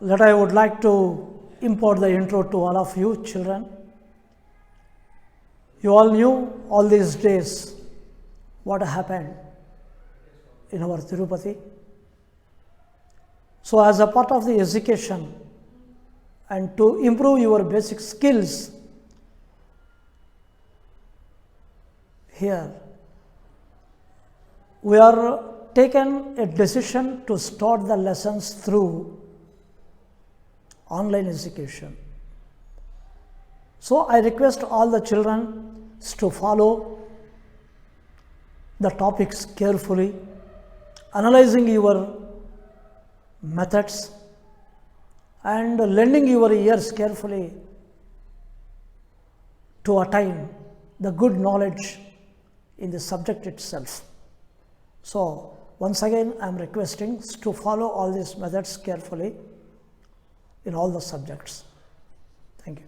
that I would like to impart the intro to all of you children. You all knew all these days what happened in our Tirupati. So as a part of the education and to improve your basic skills, here we are taken a decision to start the lessons through online education. So I request all the children to follow the topics carefully, analyzing your methods and lending your ears carefully to attain the good knowledge in the subject itself. So once again I am requesting to follow all these methods carefully in all the subjects. Thank you.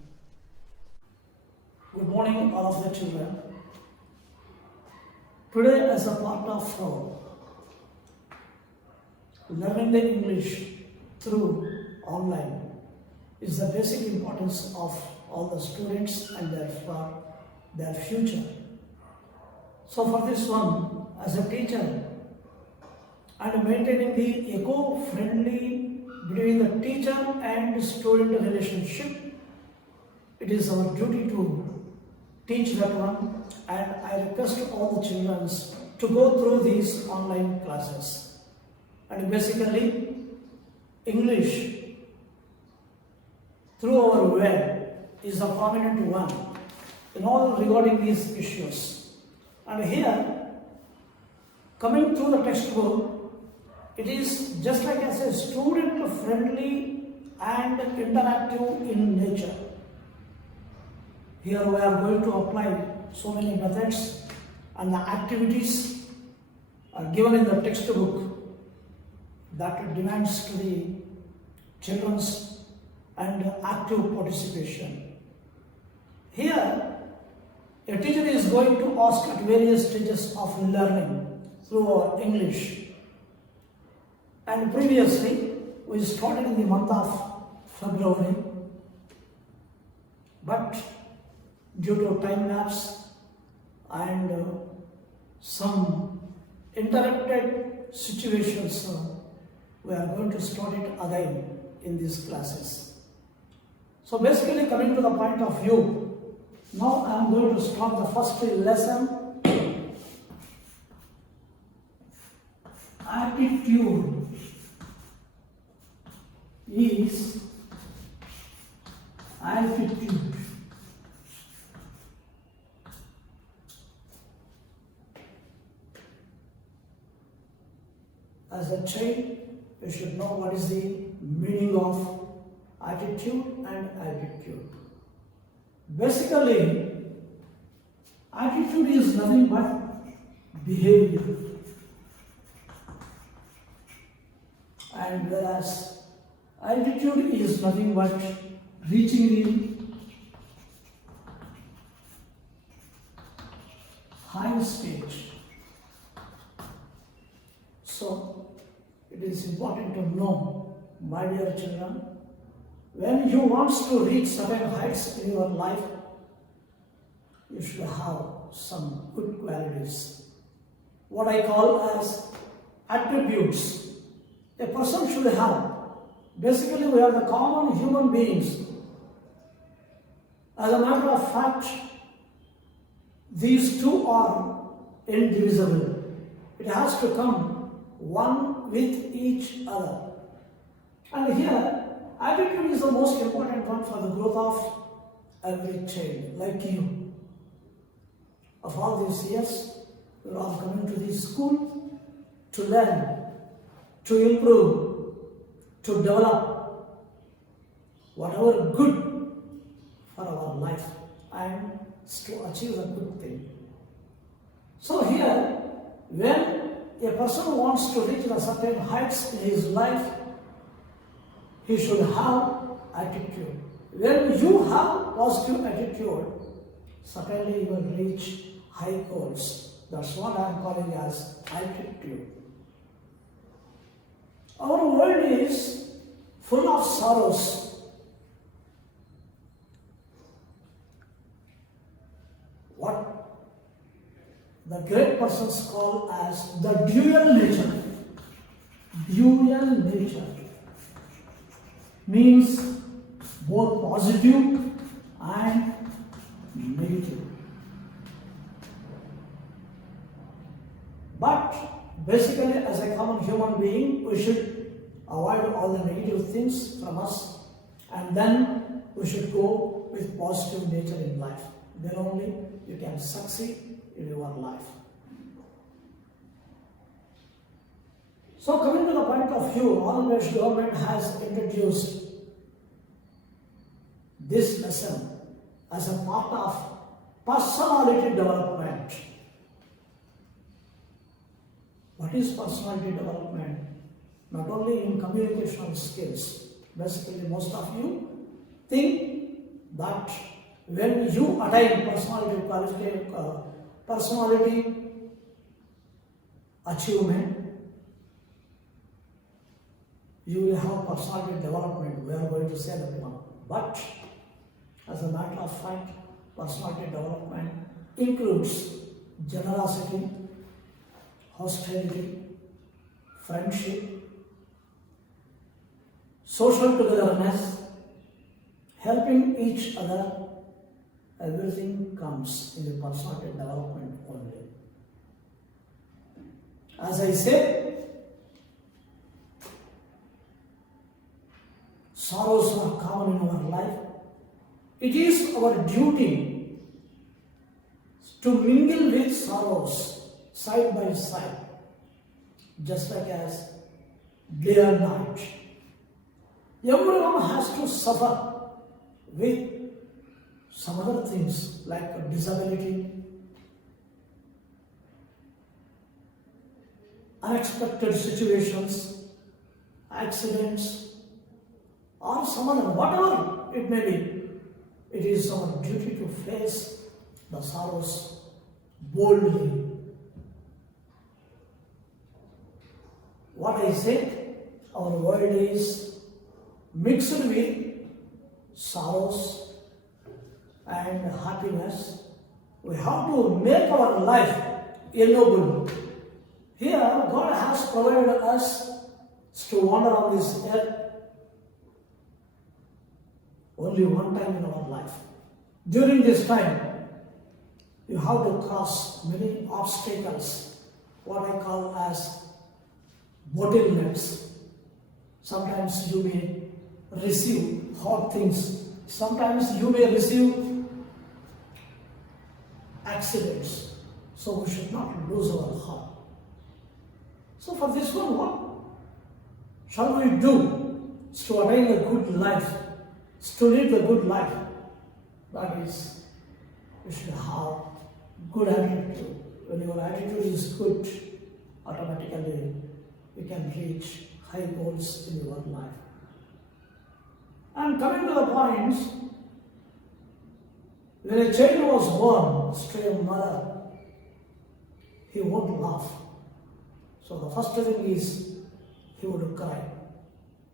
Good morning all of the children. Today as a part of learning the English through online is the basic importance of all the students and their future. So for this one, as a teacher and maintaining the eco-friendly between the teacher and student relationship, it is our duty to teach that one, and I request all the children to go through these online classes. And basically, English through our web is a prominent one in all regarding these issues. And here, coming through the textbook, it is just like I said, student friendly and interactive in nature. Here we are going to apply so many methods and the activities are given in the textbook that demands to the children's and active participation. Here, a teacher is going to ask at various stages of learning through our English. And previously, we started in the month of February, but due to time lapse and some interrupted situations, we are going to start it again in these classes. So basically, coming to the point of view, now I am going to start the first lesson. Attitude is altitude. As a child, you should know what is the meaning of attitude and altitude. Basically, attitude is nothing but behavior, and whereas altitude is nothing but reaching the high stage. So, it is important to know, my dear children, when you want to reach certain heights in your life, you should have some good qualities. What I call as attributes a person should have. Basically, we are the common human beings. As a matter of fact, these two are indivisible. It has to come one with each other. And here, attitude is the most important one for the growth of every child, like you. Of all these years, you are all coming to this school to learn, to improve, to develop whatever good for our life and to achieve a good thing. So here, when a person wants to reach a certain heights in his life, he should have attitude. When you have positive attitude, certainly you will reach high goals. That's what I am calling as altitude. Our world is full of sorrows. What the great persons call as the dual nature. Dual nature means both positive and negative. But basically, as a common human being, we should avoid all the negative things from us, and then we should go with positive nature in life. Then only you can succeed in your life. So coming to the point of view, always government has introduced this lesson as a part of personality development. What is personality development? Not only in communication skills. Basically, most of you think that when you attain personality achievement, you will have personality development. We are going to say that one. But as a matter of fact, personality development includes generosity, hospitality, friendship, social togetherness, helping each other. Everything comes in the personality development only. As I said, sorrows are common in our life. It is our duty to mingle with sorrows side by side, just like as day and night. Everyone has to suffer with some other things like disability, unexpected situations, accidents, or some other, whatever it may be. It is our duty to face the sorrows boldly. What I said, our world is mixed with sorrows and happiness. We have to make our life ennoble. Here, God has provided us to wander on this earth only one time in our life. During this time, you have to cross many obstacles, what I call as bottlenecks. Sometimes you may receive hard things. Sometimes you may receive accidents. So we should not lose our heart. So for this one, what shall we do to attain a good life, to live a good life? That is, we should have good attitude. When your attitude is good, automatically you can reach high goals in your life. And coming to the points, when a child was born to a mother, he won't laugh. So the first thing is he would cry.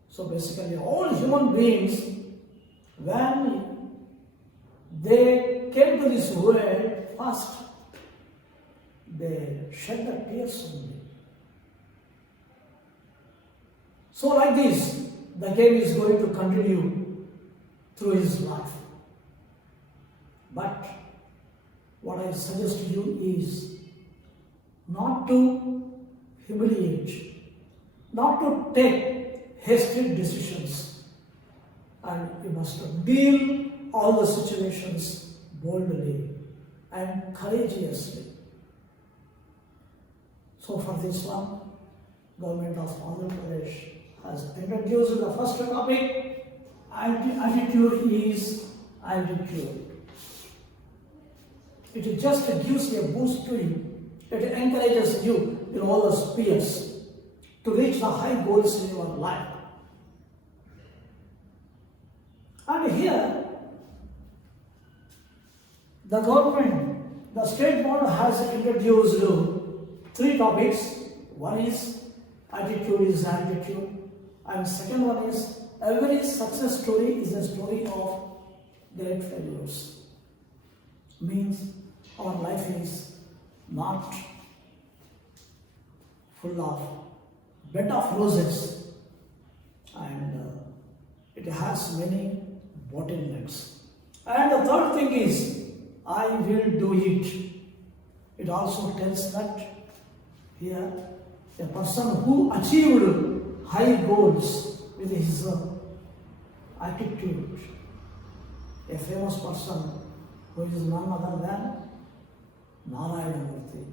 So basically all human beings, when they came to this world, first they shed the tears only. So like this, the game is going to continue through his life. But what I suggest to you is not to humiliate, not to take hasty decisions, and you must deal all the situations boldly and courageously. So for this one, Government of Andhra Pradesh has introduced the first topic, attitude is altitude. It just gives a boost to you. It encourages you in all the spheres to reach the high goals in your life. And here, the government, the state board has introduced 3 topics. One is attitude is altitude, and second one is every success story is a story of great failures. Means our life is not full of bed of roses, and it has many bottlenecks. And the third thing is, I will do it. It also tells that here a person who achieved high goals with his attitude, a famous person who is none other than Narayana Murthy.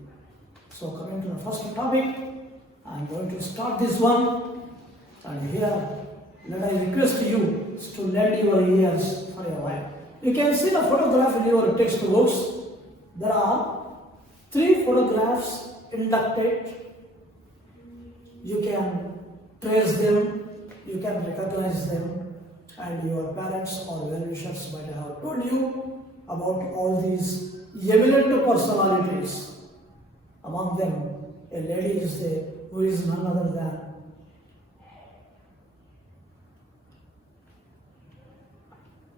So coming to the first topic, I am going to start this one, and here let I request you to lend your ears for a while. You can see the photograph in your textbooks. There are 3 photographs inducted. You can trace them, you can recognize them, and your parents or well-wishers might have told you about all these eminent personalities. Among them, a lady is there who is none other than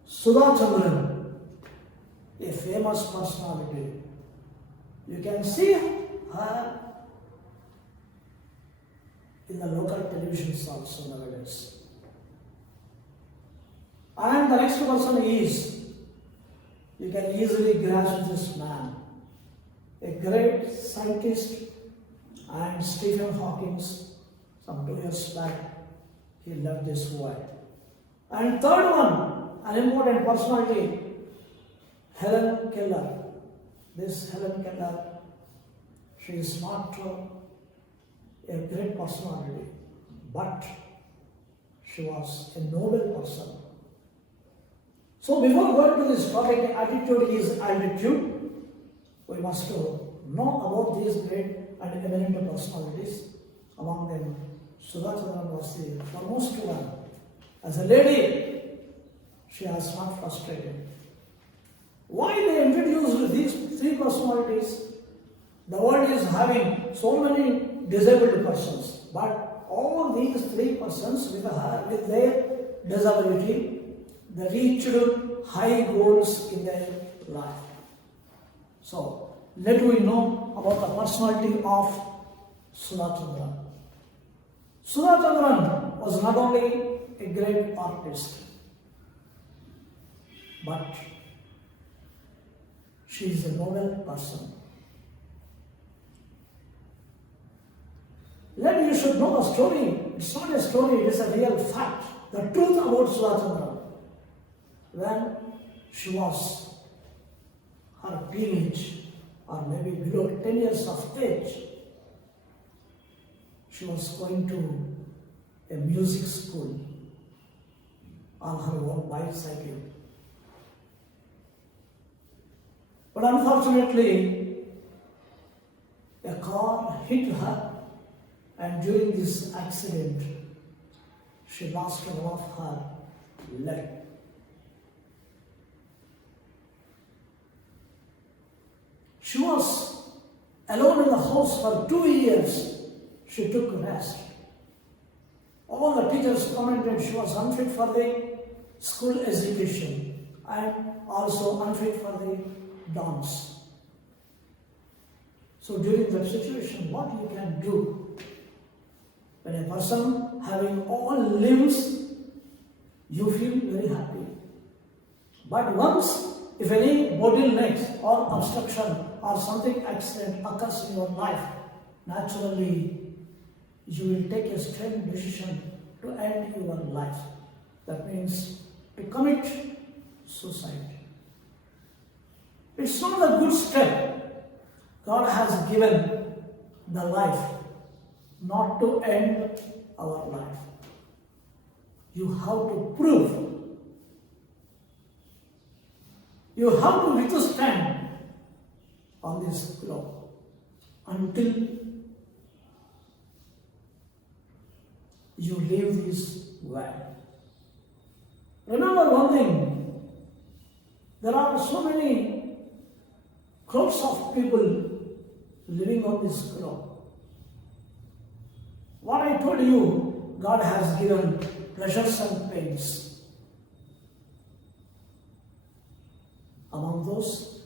Sudha Chandran, a famous personality. You can see her in the local televisions also nowadays. And the next person is, you can easily grasp this man, a great scientist, and Stephen Hawking, some 2 years back, he left this world. And third one, an important personality, Helen Keller. This Helen Keller, she is not a great personality, but she was a noble person. So before going to this topic, attitude is altitude, we must know about these great and eminent personalities. Among them, Sudha Chandran was the foremost one. As a lady, she has not frustrated. Why they introduced these 3 personalities? The world is having so many disabled persons, but all these 3 persons with their disability, they reached high goals in their life. So, let we know about the personality of Sudha Chandran. Sudha Chandran was not only a great artist, but she is a noble person. Then you should know the story. It's not a story, it is a real fact. The truth about Sudha Chandran. When she was her teenage, or maybe below 10 years of age, she was going to a music school on her own bicycle. But unfortunately, a car hit her, and during this accident, she lost one of her legs. She was alone in the house for 2 years. She took rest. All the teachers commented she was unfit for the school education and also unfit for the dance. So during that situation, what you can do? When a person having all limbs, you feel very happy. But once, if any bottlenecks or obstruction or something accident occurs in your life, naturally you will take a stern decision to end your life. That means to commit suicide. It's not a good step. God has given the life not to end our life. You have to prove. You have to withstand on this globe until you leave this world. Remember one thing, there are so many crowds of people living on this globe. What I told you, God has given pleasures and pains. Among those,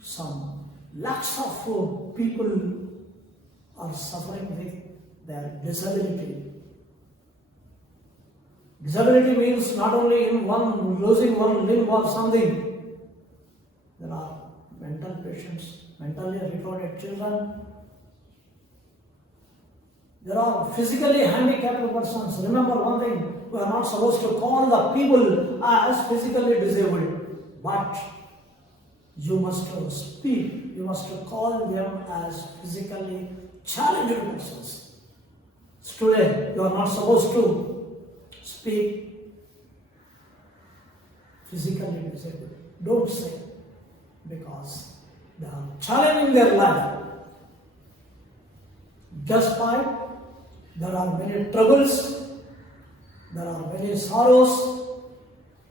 some lakhs of people are suffering with their disability. Disability means not only in one losing one limb or something. There are mental patients, mentally retarded children. There are physically handicapped persons. Remember one thing, we are not supposed to call the people as physically disabled, but you must speak, you must call them as physically challenged persons. Today, you are not supposed to speak physically disabled. Don't say, because they are challenging their life. Just by there are many troubles, there are many sorrows,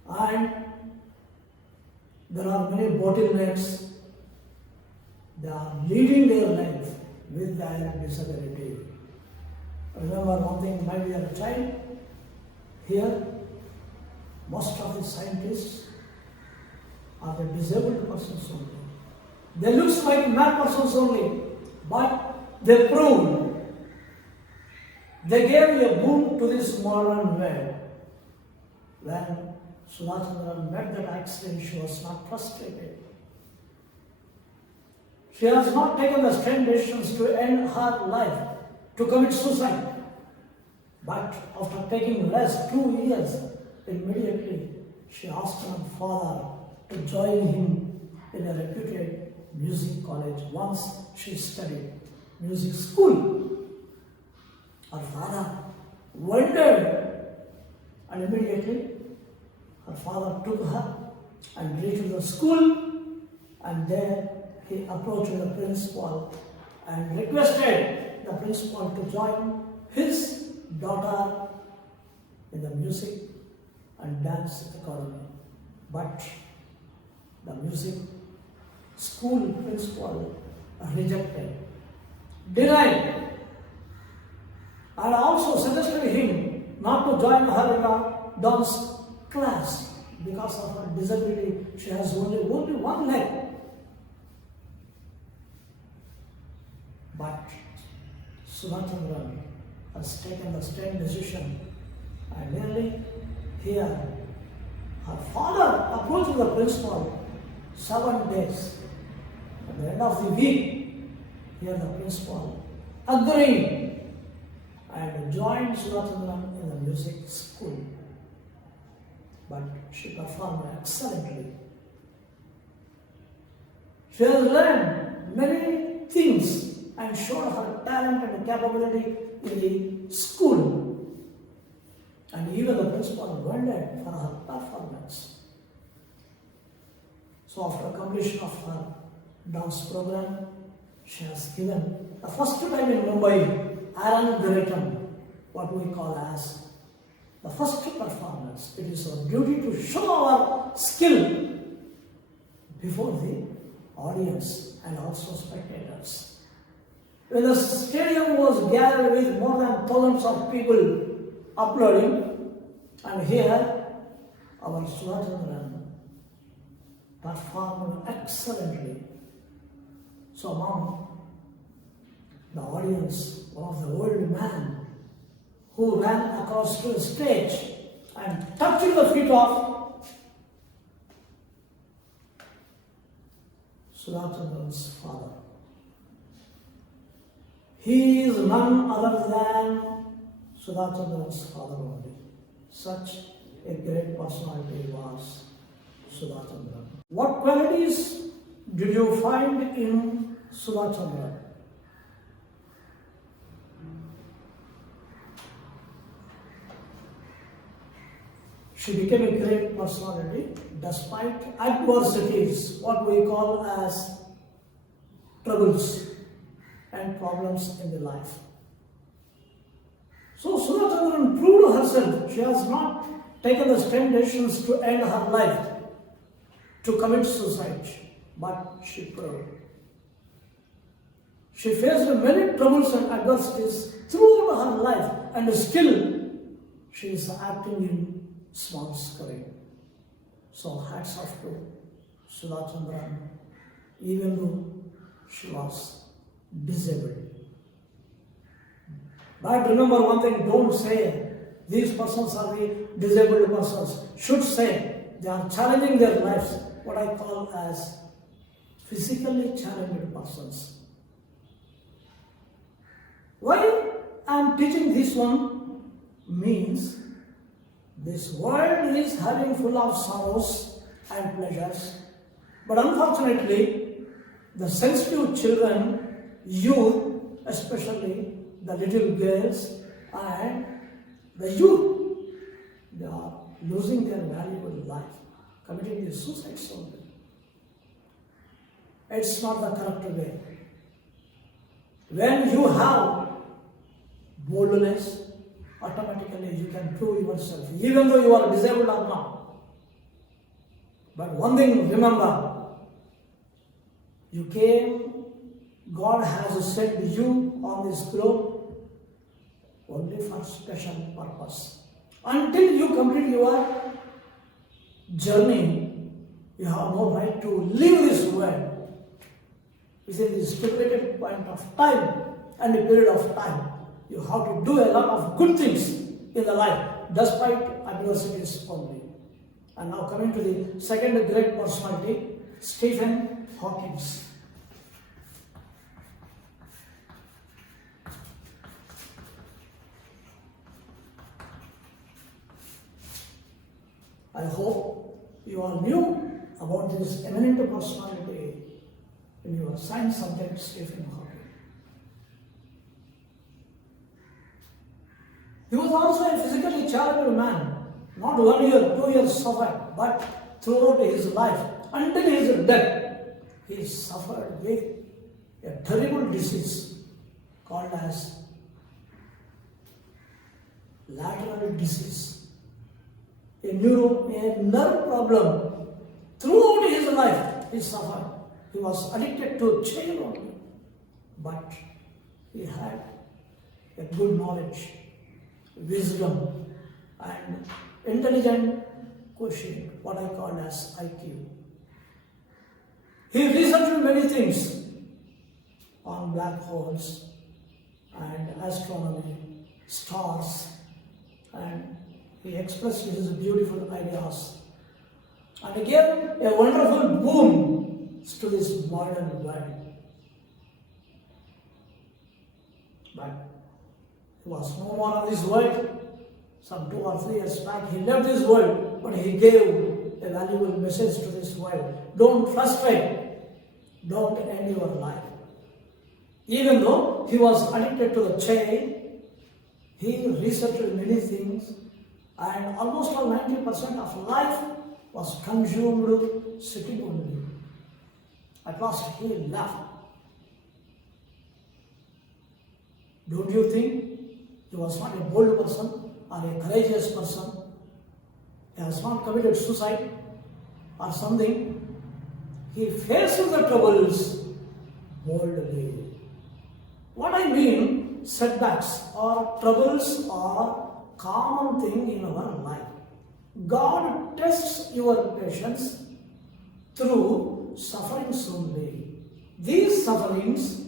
and there are many bottlenecks. They are leading their life with their disability. Remember one thing, my dear child, here most of the scientists are the disabled persons only. They look like mad persons only, but they proved, they gave a boon to this modern world. When Srinivasa met that accident, she was not frustrated. She has not taken the stern decisions to end her life, to commit suicide. But after taking rest 2 years, immediately she asked her father to join him in a reputed music college. Once she studied music school. Her father wondered, and immediately her father took her and reached the school, and there he approached the principal and requested the principal to join his daughter in the music and dance academy. But the music school principal rejected, denied, and also suggested him not to join her in a dance class because of her disability. She has only one leg. But Srinivasa has taken the stern decision, and nearly here her father approached the principal 7 days. At the end of the week, here the principal agreed and joined Srinivasa in the music school. But she performed excellently. She has learned many things and showed her talent and capability in the school. And even the principal wondered for her performance. So after completion of her dance program, she has given the first time in Mumbai, Arangaretam, what we call as the first performance. It is our duty to show our skill before the audience and also spectators. When the stadium was gathered with more than thousands of people applauding, and here our Srinivasa performed excellently. So among the audience, one of the old man who ran across to the stage and touching the feet of Srinivas's father. He is none other than Srinivas's father only. Such a great personality was Srinivasa. What qualities did you find in Srinivasa? She became a great personality despite adversities, what we call as troubles and problems in the life. So Srinivasa proved herself. She has not taken the stern decisions to end her life, to commit suicide, but she proved. She faced many troubles and adversities throughout her life, and still she is acting in small scale. So hats off to Sudha Chandran, even though she was disabled. But remember one thing, don't say these persons are the disabled persons. Should say they are challenging their lives, what I call as physically challenged persons. Why I am teaching this one means this world is having full of sorrows and pleasures, but unfortunately the sensitive children, youth, especially the little girls and the youth, they are losing their valuable life, committing the suicides only. It's not the correct way. When you have boldness, automatically you can prove yourself, even though you are disabled or not. But one thing remember, you came, God has sent you on this globe only for special purpose. Until you complete your journey, you have no right to leave this world within the stipulated point of time and a period of time. You have to do a lot of good things in the life, despite adversities only. And now coming to the second great personality, Stephen Hawking. I hope you all knew about this eminent personality in your science subject, Stephen Hawking. He was also a physically challenged man. Not 1 year, 2 years suffered, but throughout his life, until his death, he suffered with a terrible disease called as lateral disease, a nerve problem. Throughout his life, he suffered. He was addicted to chair only, but he had a good knowledge, wisdom, and intelligent quotient, what I call as IQ. He researched many things on black holes and astronomy, stars, and he expressed his beautiful ideas. And he gave a wonderful boom to this modern world. But he was no more on this world. Some 2 or 3 years back, he left this world, but he gave a valuable message to this world. Don't frustrate. Don't end your life. Even though he was addicted to the chair, he researched many things, and almost all 90% of life was consumed sitting only. At last he left. Don't you think he was not a bold person or a courageous person? He has not committed suicide or something. He faces the troubles boldly. What I mean, setbacks or troubles are common thing in our life. God tests your patience through sufferings only. These sufferings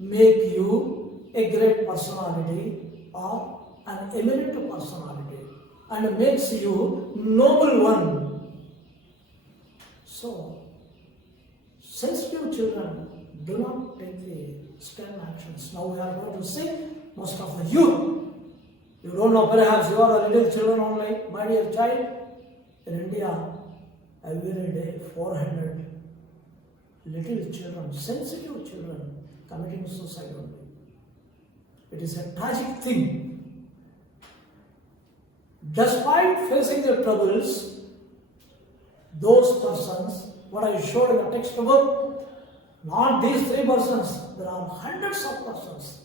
make you a great personality or an eminent personality and makes you noble one. So, sensitive children do not take the STEM actions. Now we are going to see most of the youth. You don't know, perhaps you are a little children only. My dear child, in India, every day 400 little children, sensitive children, committing suicide only. It is a tragic thing. Despite facing their troubles, those persons, what I showed in the textbook, not these 3 persons, there are hundreds of persons.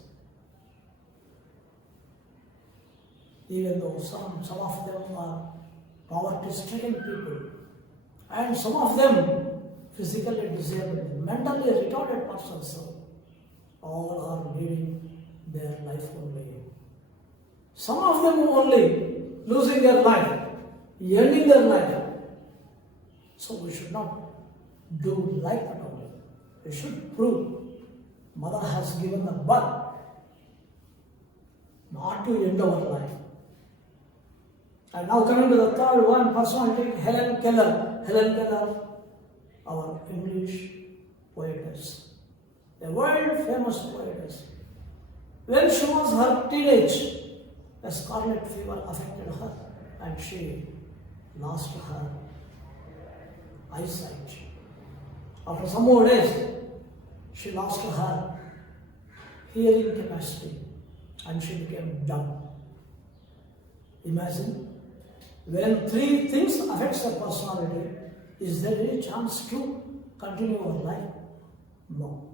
Even though some of them are poverty-stricken people, and some of them physically disabled, mentally retarded persons, so all are living their life only. Some of them only losing their life, ending their life. So we should not do like that only. We should prove Mother has given the birth, not to end our life. And now coming to the third one, personality, Helen Keller. Helen Keller, our English poetess, a world famous poetess. When she was her teenage, a scarlet fever affected her and she lost her eyesight. After some more days, she lost her hearing capacity and she became dumb. Imagine, when three things affects the personality, is there any chance to continue our life? No.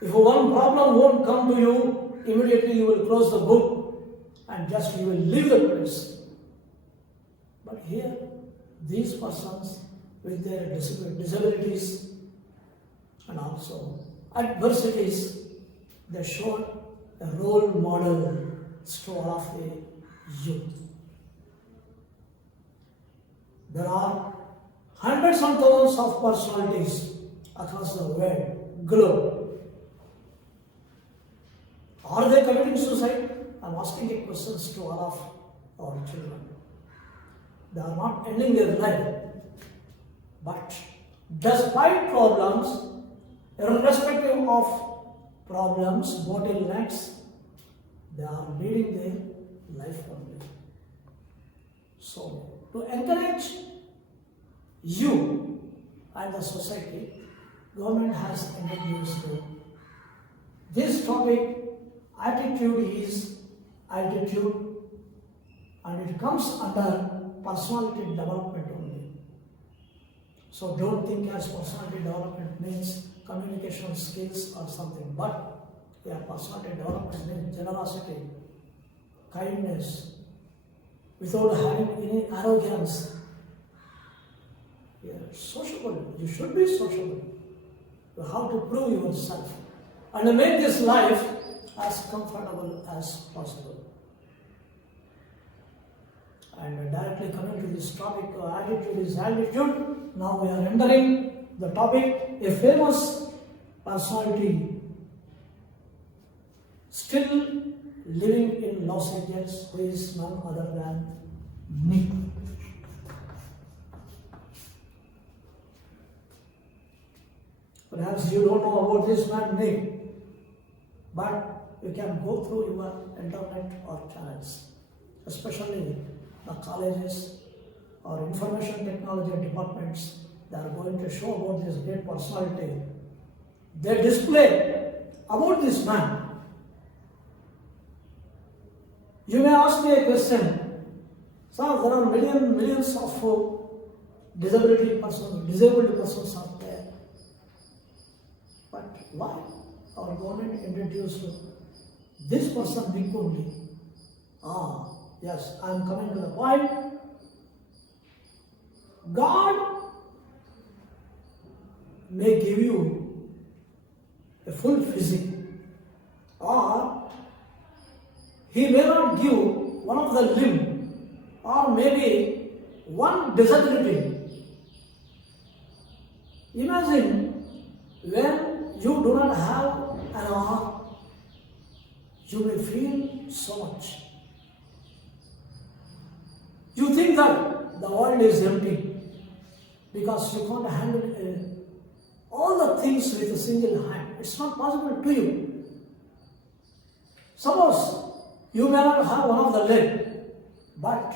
If one problem won't come to you, immediately you will close the book and just you will leave the place. But here, these persons with their disabilities and also adversities, they showed a role model to all of the youth. There are hundreds and thousands of personalities across the world, globe. Are they committing suicide? I am asking a question to all of our children. They are not ending their life. But despite problems, irrespective of problems, bottlenecks, they are leading their life only. So, to encourage you and the society, government has introduced this topic. Attitude is altitude, and it comes under personality development only. So don't think as personality development means communication skills or something, but personality development means generosity, kindness, without having any arrogance. Sociable. You should be sociable. You have to prove yourself and make this life as comfortable as possible. And directly coming to this topic, attitude is altitude. Now we are entering the topic, a famous personality still living in Los Angeles, who is none other than Nick. Perhaps you don't know about this man, Nick, but you can go through your internet or channels, especially the colleges or information technology departments. They are going to show about this great personality. They display about this man. You may ask me a question. Sir, there are millions of disabled persons out there. But why our government introduced this person big only? Yes, I am coming to the point. God may give you a full physique, or He may not give one of the limb, or maybe one disability. Imagine when you do not have an arm, you may feel so much. You think that the world is empty because you can't handle all the things with a single hand. It's not possible to you. Suppose you may not have one of the leg, but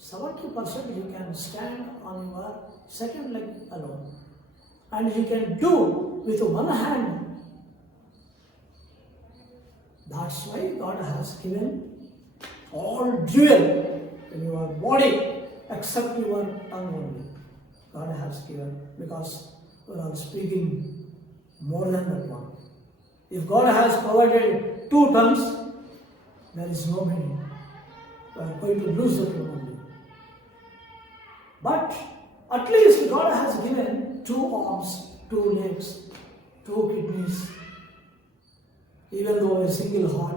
70% you can stand on your second leg alone. And you can do with one hand. That's why God has given all jewel in your body except your tongue only. God has given, because we are speaking more than that one. If God has provided 2 tongues, there is no meaning. We are going to lose the one only. But at least God has given 2 arms, 2 legs, 2 kidneys, even though a single heart,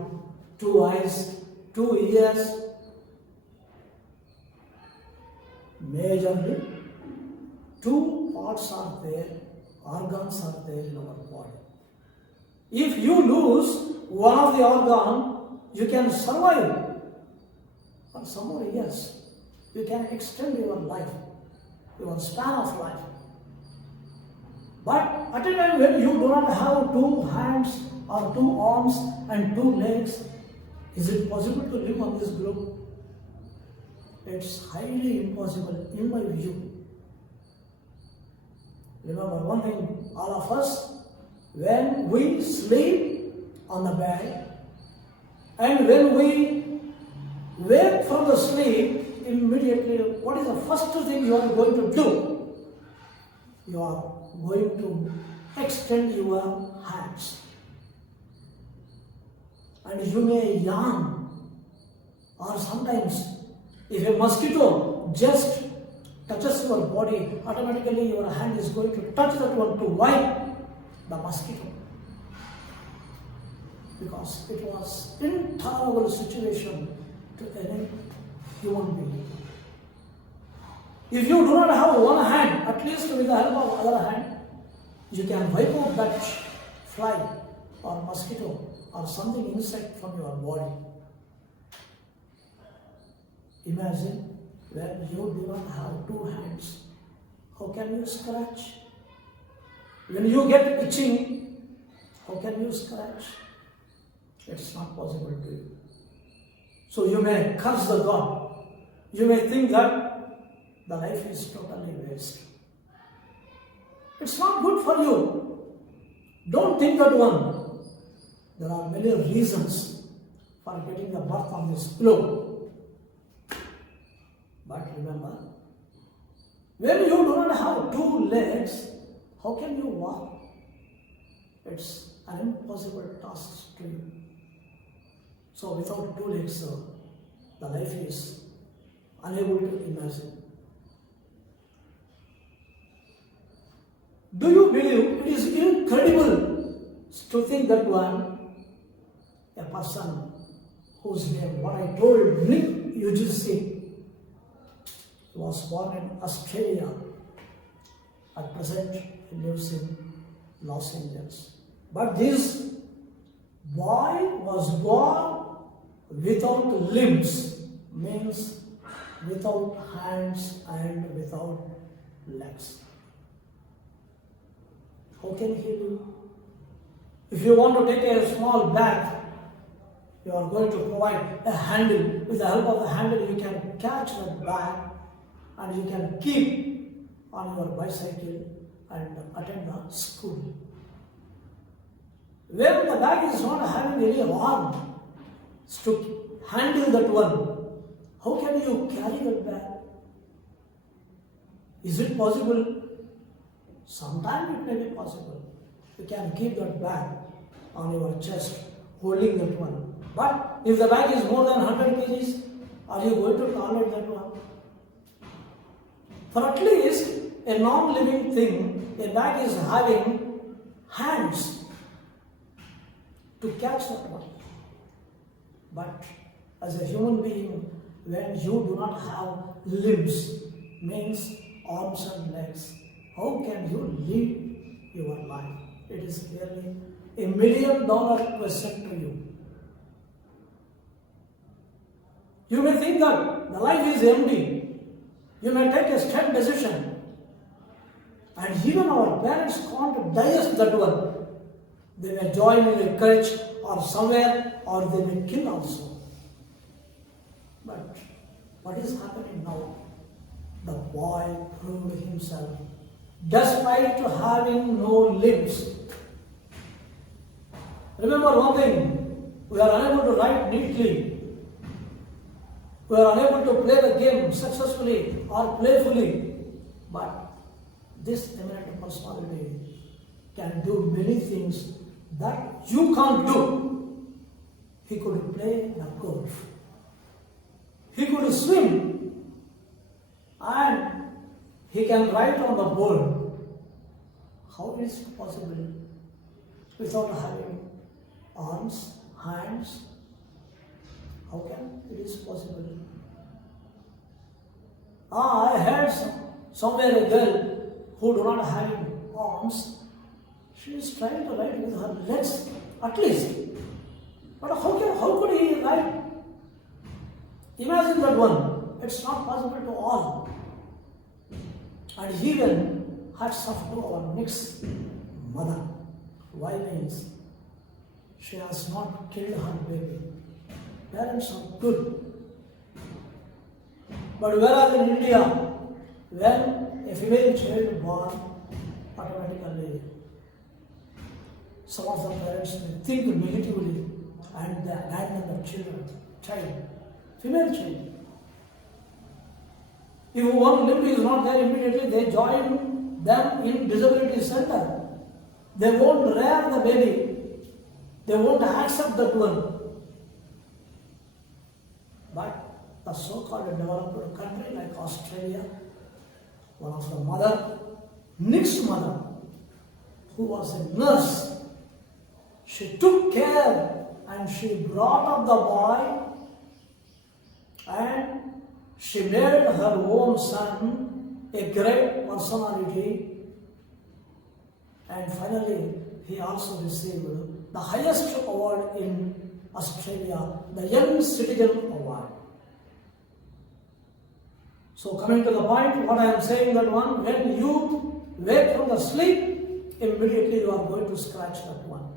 two eyes, two ears. Majorly, two parts are there, organs are there in our body. If you lose one of the organ, you can survive for some more years. You can extend your life, your span of life. But at a time when you do not have two hands or two arms and two legs, is it possible to live on this globe? It's highly impossible in my view. Remember one thing, all of us, when we sleep on the bed and when we wake from the sleep, immediately what is the first thing you are going to do? You are going to extend your hands. And you may yawn, or sometimes if a mosquito just touches your body, automatically your hand is going to touch that one to wipe the mosquito. Because it was intolerable situation to any human being. If you do not have one hand, at least with the help of other hand, you can wipe out that fly or mosquito or something insect from your body. Imagine when you do not have two hands, how can you scratch? When you get itching, how can you scratch? It's not possible to you. So you may curse the God. You may think that the life is totally waste. It's not good for you. Don't think that one. There are many reasons for getting the birth on this globe. But remember, when you do not have two legs, how can you walk? It's an impossible task to you. So without two legs, the life is unable to imagine. Do you believe it is incredible to think that a person whose name, what I told, Nick UGC, was born in Australia. At present, he lives in Los Angeles. But this boy was born without limbs, means without hands and without legs. How can he live? If you want to take a small bag, you are going to provide a handle. With the help of the handle, you can catch that bag and you can keep on your bicycle and attend the school. When the bag is not having any arm to handle that one, how can you carry that bag? Is it possible? Sometimes it may be possible. You can keep that bag on your chest, holding that one. But if the bag is more than 100 kgs, are you going to tolerate that one? For at least a non-living thing, a bag is having hands to catch that one. But as a human being, when you do not have limbs, means arms and legs, how can you live your life? It is really $1 million question to you. You may think that the life is empty. You may take a step decision. And even our parents can't digest that one. They may join in a church or somewhere, or they may kill also. But what is happening now? The boy proved himself, despite having no limbs. Remember one thing, we are unable to write neatly. We are unable to play the game successfully or playfully. But this eminent personality can do many things that you can't do. He could play the golf. He could swim. And he can write on the board. How is it possible without having arms, hands, How can it is possible? I heard somewhere a girl who do not have arms, she is trying to write with her legs at least. But how could he write? Imagine that one. It's not possible to all. And even hats off to our next mother. Why means she has not killed her baby. Parents are good. But whereas in India, when a female child is born, automatically some of the parents may think negatively and they abandon the child, female child. If one limb is not there immediately, they join them in disability center. They won't rear the baby. They won't accept that one. But the so-called developed country like Australia, one of the mother, Nick's mother, who was a nurse, she took care and she brought up the boy and she made her own son a great personality, and finally he also received the highest award in Australia, the Young Citizen Award. So coming to the point, what I am saying that one, when you wake from the sleep, immediately you are going to scratch that one.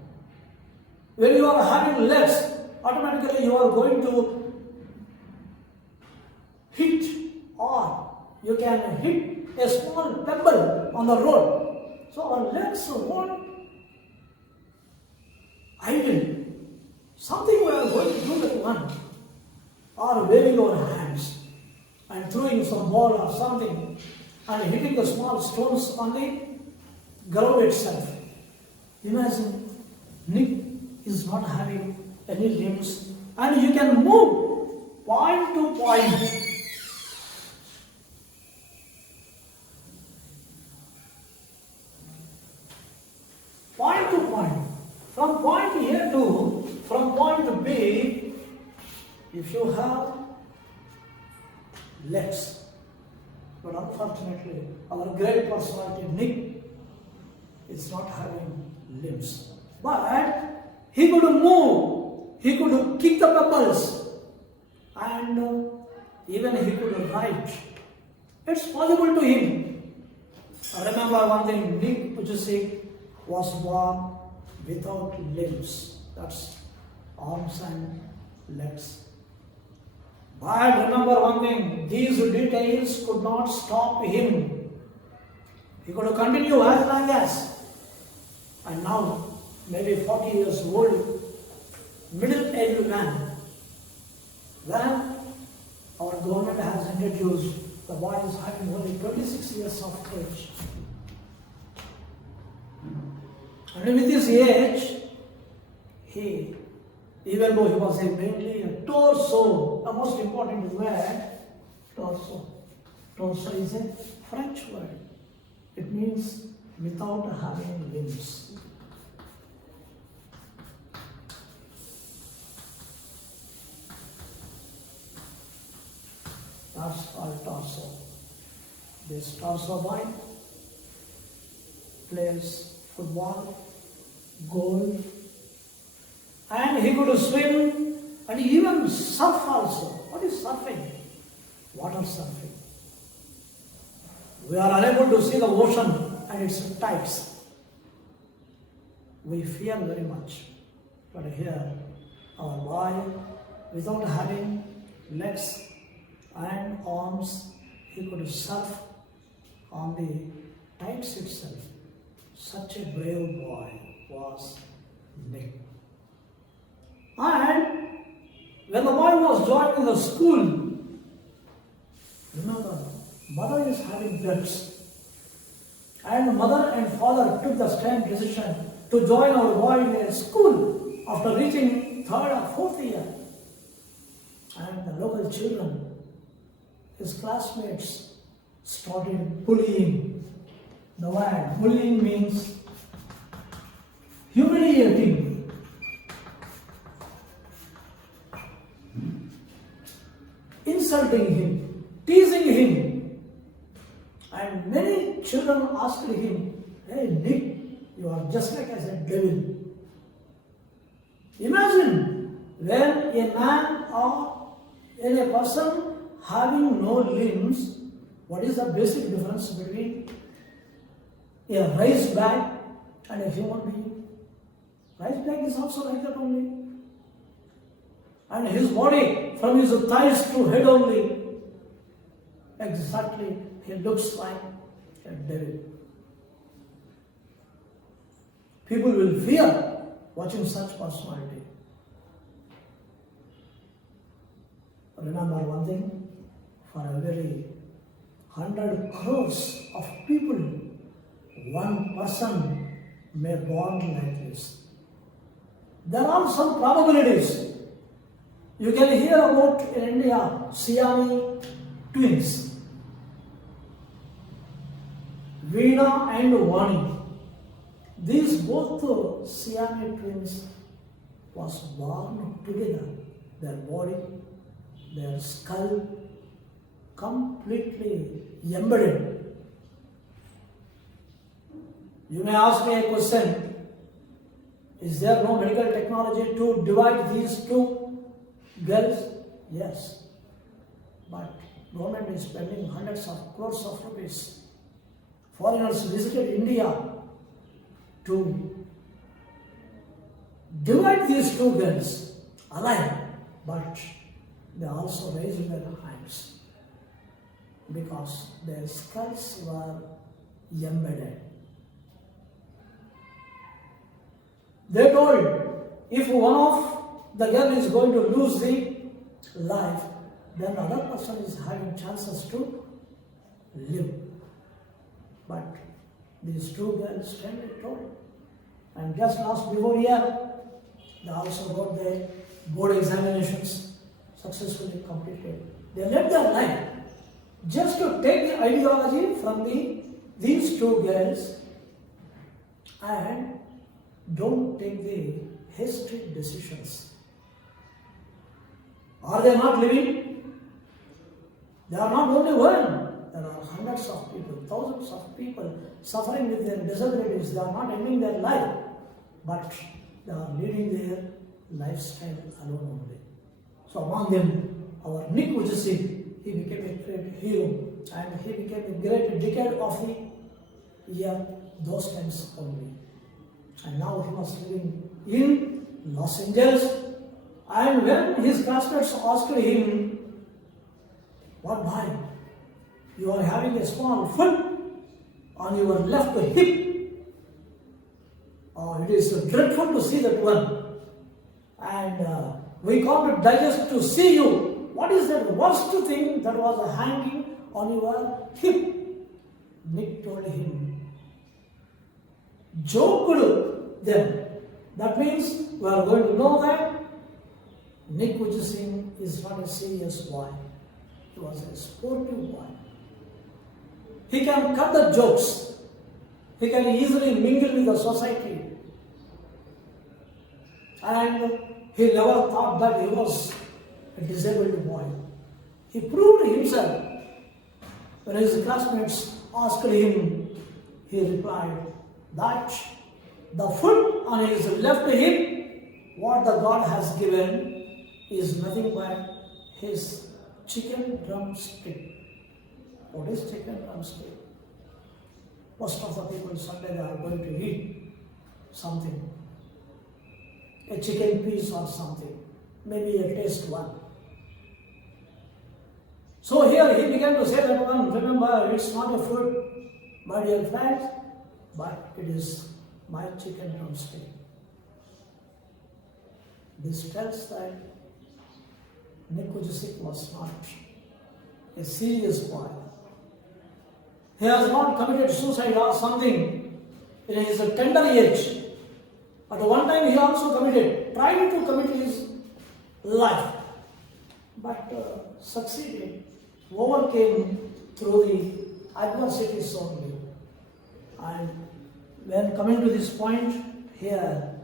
When you are having legs, automatically you are going to hit, or you can hit a small pebble on the road. So our legs won't idle. Something we are going to do with one, or waving our hands and throwing some ball or something and hitting the small stones on the ground itself. Imagine Nick is not having any limbs and you can move point to point. Point to point. From point A to from point B, if you have legs, but unfortunately our great personality Nick is not having limbs. But he could move, he could kick the pebbles, and even he could write. It's possible to him. Remember one thing, Nick Pujasik was born without limbs. That's arms and legs. But remember one thing, these details could not stop him. He could continue as long as, and now maybe 40 years old, middle-aged man, when our government has introduced the boy is having only 26 years of age. And with this age, even though he was mainly a torso, the most important word, torso. Torso is a French word. It means without having limbs. That's called torso. This torso boy plays football, golf, and he could swim and even surf also. What is surfing? Water surfing. We are unable to see the ocean and its tides. We fear very much. But here, our boy, without having legs and arms, he could surf on the tides itself. Such a brave boy was Nick. And when the boy was joining the school, remember, mother is having guts. And mother and father took the stand decision to join our boy in a school after reaching 3rd or 4th year. And the local children, his classmates, started bullying. The word bullying means humiliating. insulting him, teasing him. And many children asked him, "Hey Nick, you are just like as a devil." Imagine when a man or a person having no limbs, what is the basic difference between a rice bag and a human being? Rice bag is also like that only. And his body, from his thighs to head only, exactly, he looks like a devil. People will fear watching such personality. Remember one thing, for every 100 crores of people, one person may born like this. There are some probabilities. You can hear about in India, Siamese twins, Veena and Vani. These both Siamese twins was born together. Their body, their skull, completely embedded. You may ask me a question, is there no medical technology to divide these two girls? Yes, but government is spending hundreds of crores of rupees. Foreigners visited India to divide these two girls alive, but they also raised their hands because their skulls were embedded. They told, if one of the girl is going to lose the life, then the other person is having chances to live. But these two girls strongly told. And just last before year, they also got their board examinations successfully completed. They led their life just to take the ideology from these two girls and don't take the hasty decisions. Are they not living? They are not only one. There are hundreds of people, thousands of people suffering with their disabilities. They are not ending their life, but they are leading their lifestyle alone only. So among them, our Nick Vujicic, he became a great hero and he became a great decade of the year, those times only. And now he was living in Los Angeles. And when his classmates asked him, "What boy? You are having a small foot on your left hip. Oh, it is dreadful to see that one. And we can't digest to see you. What is that worst thing that was hanging on your hip?" Nick told him, joked them. That means we are going to know that Nick Vujicic is not a serious boy. He was a sportive boy. He can cut the jokes. He can easily mingle with the society. And he never thought that he was a disabled boy. He proved himself. When his classmates asked him, he replied that the foot on his left hip, what the God has given, is nothing but his chicken drumstick. What is chicken drumstick? Most of the people Sunday they are going to eat something, a chicken piece or something, maybe a taste one. So here he began to say that one, remember, it's not a food, my dear friends, but it is my chicken drumstick. This tells that Nick Vujicic was not a serious boy. He has not committed suicide or something in his tender age. At one time he also tried to commit his life, but succeeded, overcame through the adversities only. And when coming to this point here,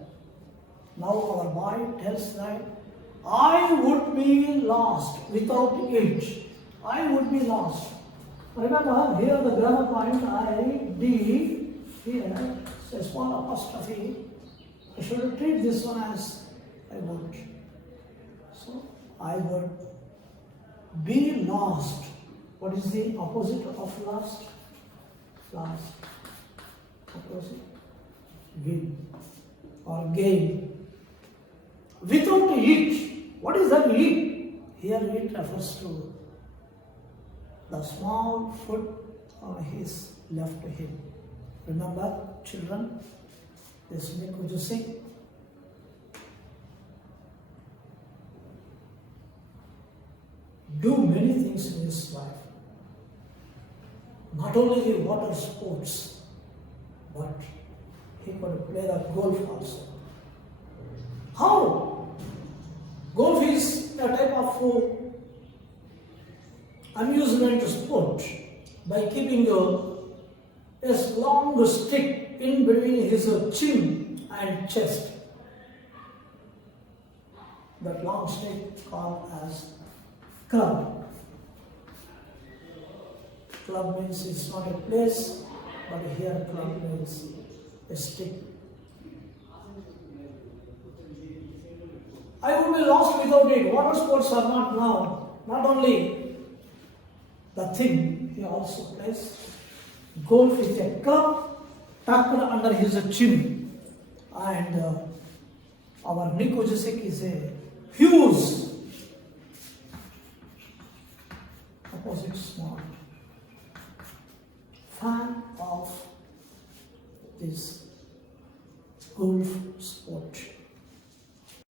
now our boy tells that I would be lost without it. I would be lost. Remember, here the grammar point I, D, here, so small apostrophe. I should treat this one as I would. So, I would be lost. What is the opposite of lost? Lost. Opposite. Win or gain. Without it. What is that it? Here it refers to the small foot on his left hip. Remember, children, this Nikujusik. Do many things in his life. Not only the water sports, but he could play the golf also. How? Golf is a type of amusement sport by keeping a long stick in between his chin and chest. That long stick called as club. Club means it's not a place, but here club means a stick. I would be lost without it. Water sports are not now. Not only the thing, he also plays golf with a club tucked under his chin. And our Nikujusik is a huge opposite small fan of this golf